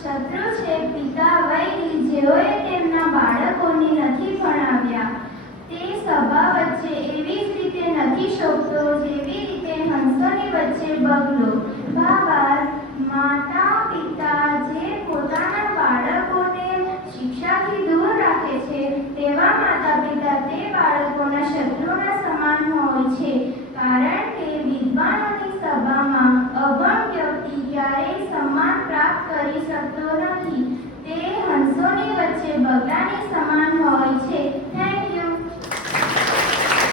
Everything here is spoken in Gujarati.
શત્રુ છે પિતા વૈરી, જેઓએ તેમના બાળકોને નથી ભણાવ્યા. તે સભા વચ્ચે એવી જ રીતે નથી શોભતો જેવી રીતે હંસોની વચ્ચે બગલો. ભાવાર્થ, માતા પિતા જે પોતાના બાળકોને શિક્ષાથી દૂર રાખે છે તેવા માતા પિતા તે બાળકોના શત્રુના સમાન હોય છે, કારણ કે વિદ્વાનોની સભામાં અભણ વ્યક્તિ ક્યારેય સન્માન પ્રાપ્ત કરી શકતો નથી. તે હંસોની વચ્ચે બગલા